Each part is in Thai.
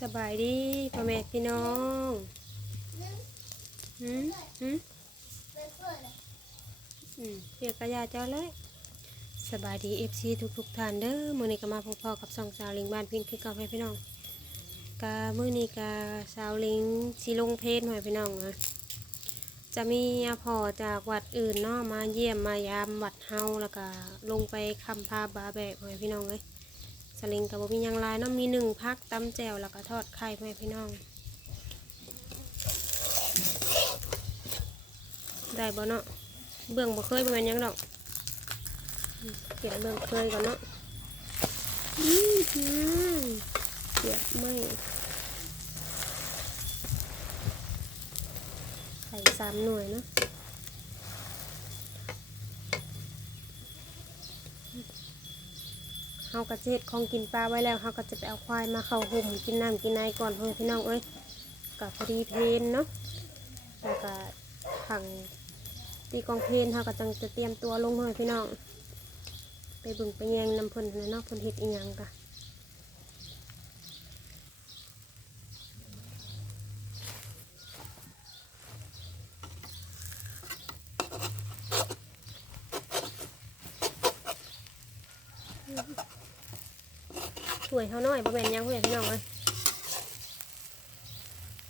สบายดีพ่อแม่พี่น้องหืมหืมอืมเรียกกระยาเจ้าเลย สบายดีเอฟซีทุกทุกๆท่านเด้อมือนี้ก็มาพบพ่อกับสองสาวลิงบ้านพินคือเก่าให้พี่น้องกามือนี้กาสาวลิงสิลงเพจหน่อยพี่น้องนะจะมีอาพอจากวัดอื่นเนาะมาเยี่ยมมายามวัดเฮาแล้วก็ลงไปคำพาบาแบกให้พี่น้องเลย สลิงกับบ่มียังลายเนาะมีหนึ่งพักตำแจวแล้วก็ทอดไข่ให้พี่น้อง ได้บ่เนาะเบื้องบ่เคยบ่แม่นยังดอกอืมเขียเบื้องเคยก่อนเนาะอื้อหือเสียบไม่ไข่สามหน่วยเนาะ เฮาก็จะเฮ็ดของกินปลาไว้แล้วเฮาก็จะไปเอาควายมาเข้าห่มกินน้ำกินนายก่อนเพื่อนพี่น้องเอ้ยกับพอดีเพนเนาะแล้วก็ผังตีกองเพนเฮาก็จังจะเตรียมตัวลงเพื่อนพี่น้องไปบึงไปแยงนำเพิ่นนะเนาะเพิ่นเฮ็ดอีหยังกะ วยเฮาน่อยบ่แม่นยังเพื่อนพี่น้องเอ้ย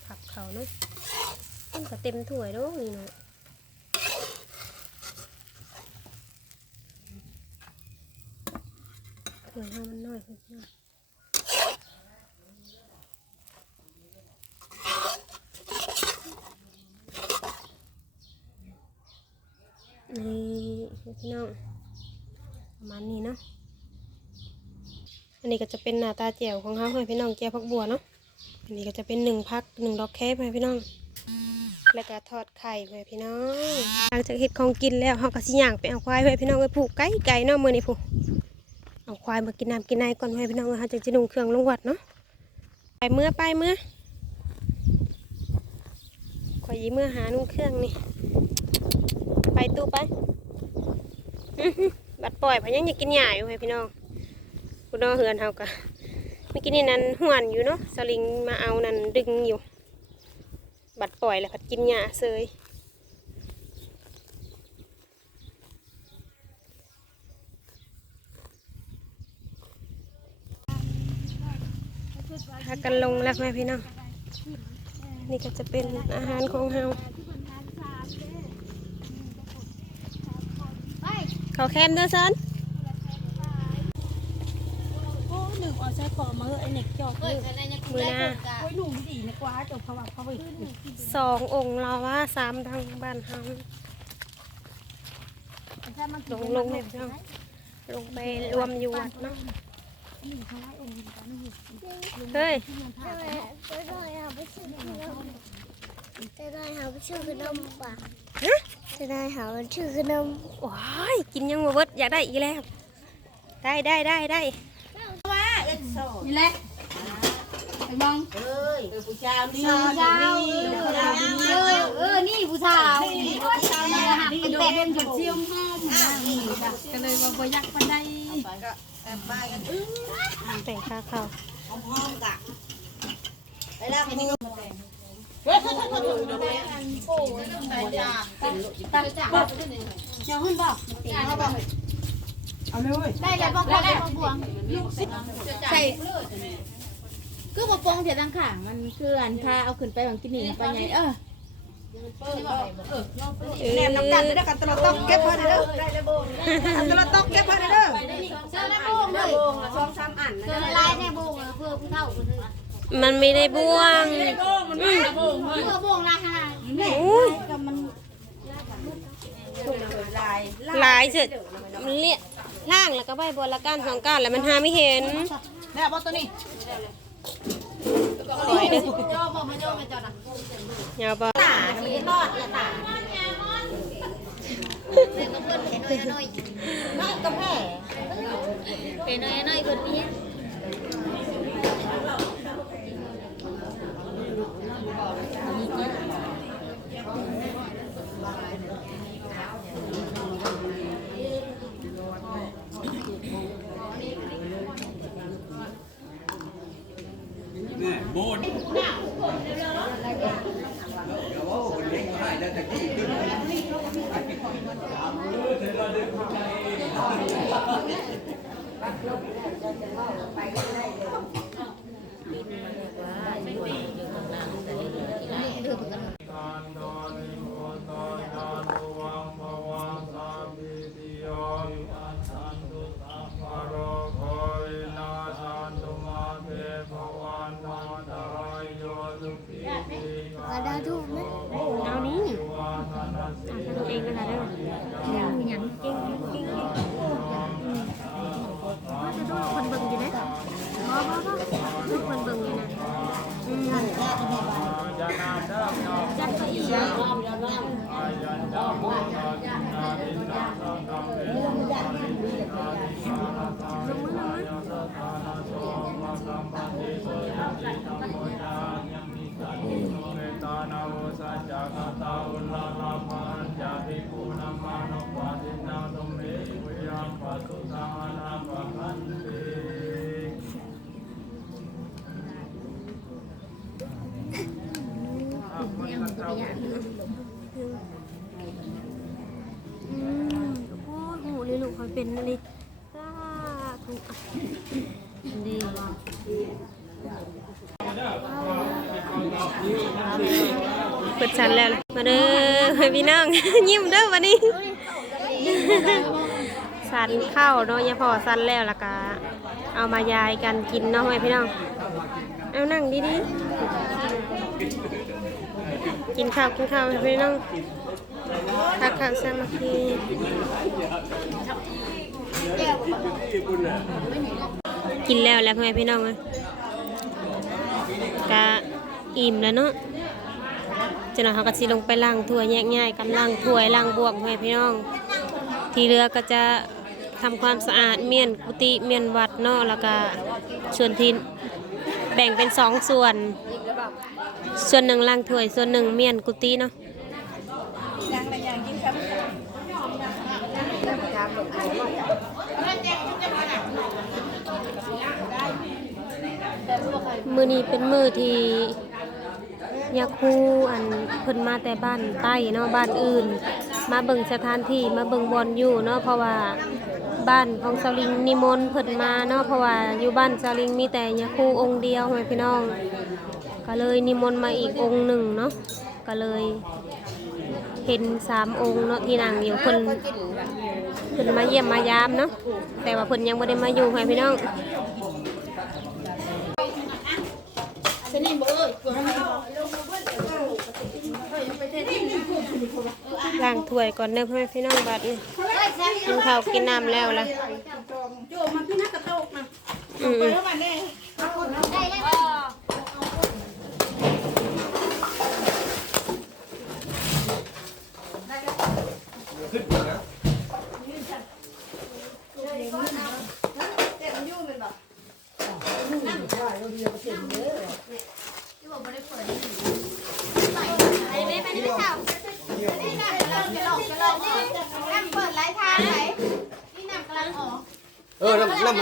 ผักเขาเนาะมันก็เต็มถ้วยด้อนี่เนาะถ้วยเฮามันน้อยเพื่อนพี่น้องนี่พี่น้องประมาณนี้เนาะ อันนี้ก็จะเป็นหน้าตาแจ่วของเขาให้พี่น้องแจ่วผักบัวเนาะ อันนี้ก็จะเป็นหนึ่งพักหนึ่งดอกแคบให้พี่น้อง แล้วก็ทอดไข่ให้พี่น้อง หลังจากเฮ็ดของกินแล้วเขาก็สิย่างไปเอาควายให้พี่น้องไปผูกไก่ไก่เนาะมื้อนี้ผูกเอาควายมากินน้ำกินในก่อนให้พี่น้องเขาจะจะนุ่งเครื่องลงวัดเนาะ ไปเมื่อไปเมื่อข่อยีเมื่อหานุ่งเครื่องนี่ ไปตู้ไป บัดปล่อยพะยังอยากกินหญ้าอยู่ให้พี่น้อง คุณน้อเฮือนเฮากะเมื่อกี้นี่นั้นห่วนอยู่เนาะสลิงมาเอานั่นดึงอยู่ บัดปล่อยแล้วผัดกินหญ้าเซยพากันลงแล้วแม่พี่น้อง นี่ก็จะเป็นอาหารของเฮาเขาแคมเด้อซัน โอ้หนึ่ง เอาใช้ขอมาเถอะไอเน็กจอกเลยมือน้าโอ้ยหนุ่มดีนะกว่าจบเขาว่าเขาไปสององค์เราว่าสามทางบ้านเฮาลงลงให้พี่น้องลงไปรวมอยู่วัดเนาะเฮ้ยจะได้หาไปชื่อขนมจะได้หาไปชื่อขนมป่ะจะได้หาไปชื่อขนมว้ยกินยังบ่เบิดอยากได้อีกแล้ว ได้ได้ได้ได้ นี่แหละไปมองเอ้ยผู้ชายนี่ผู้ชายเออนี่ผู้ชายผู้ชายหักเป็นแปดเดือนกับเชี่ยมห้อมนี่จ้ะก็เลยว่าบ่อยากปานใดแต่งค่าข้าวยังหุ่นบ่ ได้แล้วบ่ได้แล้วบ่วงใส่คือบ่ปองเถียดังข้างมันคืออันพาเอาขึ้นไปบางกินนี่ไปไงเออแนมน้ำกันเด้อกันตลอดต้องเก็บเพิ่นเด้อตลอดต้องเก็บเพิ่นเด้อเจอแล้วโบงเลยเจอลายในโบงเลยเพื่อผู้เฒ่าคนนึงมันไม่ได้บ่วงเพื่อโบงลายขนาดอุ้ยหลายเสร็จมันเลี้ย ล่างแล้วก็ใบบนละก้านสองก้านแล้วมันหาไม่เห็นแม่บ่ตัวนี้ปล่อยเด้อโยมมาโยมมาจอดนะอย่าบ่ตาดีรอดละตาเป็นกับเพื่อนเห็นน้อยน้อยน้อยกับแม่เป็นน้อยน้อยคนนี้ โบนเดี๋ยวว่าคนเลี้ยงเขาให้แล้วแต่กี้ขึ้น กระ ดาษถูกไหมเอานี้อะทำเองนะคะเด้ออย่างอย่างเก่งเก่งเก่งอืมว่าจะดูคนเบิ่งอยู่นะบ่บ่บ่ดูคนเบิ่งอยู่นะอืมจัดไปอีกลงมือลงมือ อืมโอ้โหเลยลูกคอยเป็นอะไรสาธุอะดีเปิดชันแล้ว มาเด้อพี่น้อง ยิ้มเด้อวันนี้ สันข้าวเนาะยาพอสันแล้วล่ะก็เอามายายกันกินเนาะให้พี่น้องเอานั่งดีๆกินข้าวกินข้าวให้พี่น้องทักข้าวสามัคคีกินแล้วแล้วพ่อแม่พี่น้องเลยกะอิ่มแล้วเนาะจะนอนเขาก็สิลงไปล้างถ้วยแยกง่ายกันล้างถ้วยล้างบวกพ่อแม่พี่น้อง ที่เหลือก็จะ ทำความสะอาดเมียนกุฏิเมียนวัดเนาะแล้วก็ส่วนที่แบ่งเป็นสองส่วน ส่วนหนึ่งล้างถ้วย ส่วนหนึ่งเมียนกุฏิเนาะมือนี้เป็นมือที่ ยาคูอันเพิ่นมาแต่บ้านใต้เนาะบ้านอื่น มาเบิ่งสถานที่มาเบิ่งบอลอยู่เนาะเพราะว่าบ้านของสลิงนิมนต์เพิ่นมาเนาะเพราะว่าอยู่บ้านสลิงมีแต่ยาคูองค์เดียวให้พี่น้อง ก็เลยนิมนต์มาอีกองค์หนึ่งเนาะก็เลยเห็นสามองค์เนาะที่นั่งอยู่เพิ่นเพิ่นมาเยี่ยมมายามเนาะแต่ว่าเพิ่นยังไม่ได้มาอยู่ให้พี่น้อง ล้างถ้วยก่อนเด้อพ่อแม่พี่น้องบัดนี่กินข้าวกินน้ำแล้วล่ะโจมันพี่นักกระโตกนะอืม ไปแล้วมาแน่เออน้ำน้ำมัน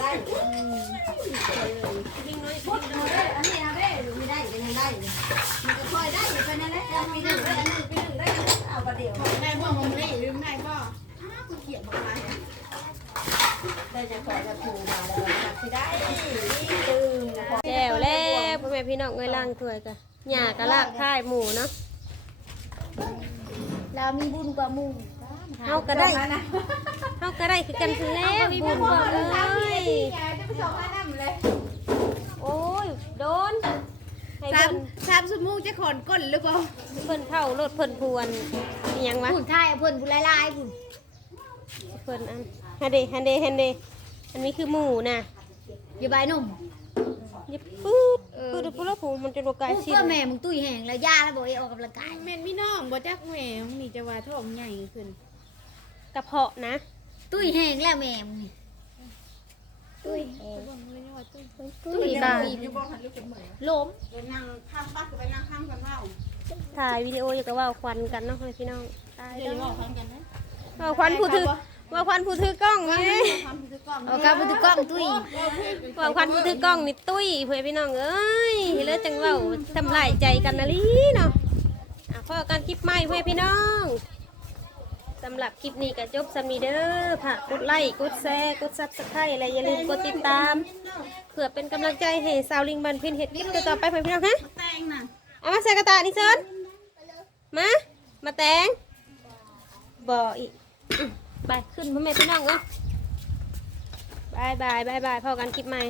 ได้ปกติไม่ได้วิ่งน้อาได้อันนี้นะเด้ไม่ได้ไม่ได้มันก็คอยได้ไปนั่นแหละปีหนึ่งได้อันนึงปีหนึ่งได้เอาประเดี๋ยวได้บ่มงได้หรือได้บ่อ้ากูเกลียดบ่มาได้จะขอจะผูมาแล้วจะได้นี่ตึงนะแจ๋วแล้วพ่อแม่พี่น้องเอ้ยล่างถ้วยกันหญ้ากะลากค่ายหมูเนาะเรามีบุญกว่าหมู่ เฮาก็ได้เฮาก็ได้คือกันคือแล้วบุญบ่เอ้ยจะไปส่งให้น้ำเลยโอ้ยโดนให้สามเพิ่นสามสมูจะขอนก้นหรือเปล่าเพิ่นเผารถเพิ่นพวนอิหยังวะบุญไทยเพิ่นบุญลายๆบุญเพิ่นอันฮันเดฮันเดฮันเดอันนี้คือหมูน่ะอยู่ใบหนุ่มยิบปืดปืดปืดแล้วผมมันจะโลกายกูชิ้เพื่อแม่มึงตุ้ยแห้งแล้วย่าแล้วบอกให้ออกกำลังกาย แม่นพี่น้องบ่จักแหวนี่จะว่าท้องใหญ่ขึ้น กระเพาะนะ ตุ้ยแห้งแล้วแม่มึงนี่ตุ้ยบ่ไม่ได้ว่าตุ้ยตุ้ยบางล้มไปนั่งข้ามปักไปนั่งข้ามกันเล่าถ่ายวิดีโออยู่กับว่าควันกันเนาะพี่น้องตายเดี๋ยวแล้วบอกพร้อมกันนะว่าควันผู้ถือว่าควันผู้ถือกล้องนี่ความถือกล้องเอากลับไปดูกล้องตุ้ยว่าควันผู้ถือกล้องนี่ตุ้ยเพื่อนพี่น้องเอ้ยเลิศจังเว่าทำลายใจกันนะลีเนาะอะพอกันคลิปใหม่เพื่อนพี่น้อง สำหรับคลิปนี้ก็จบสำนีเด้อค่ะกดไลค์กดแชร์กดซับสไครต์อะไรอย่าลืมกดติดตาม เพื่อเป็นกำลังใจให้สาวลิงบันเพ็ญเห็ดคลิปต่อไปเพื่อนพี่น้องฮะแตงน่ะเอามาใส่กระตานี่เซินมา มาแตงบ่อีกอืมไปขึ้นพ่อแม่พี่น้องเอ้ยบายบายบายบายพอกันคลิปใหม่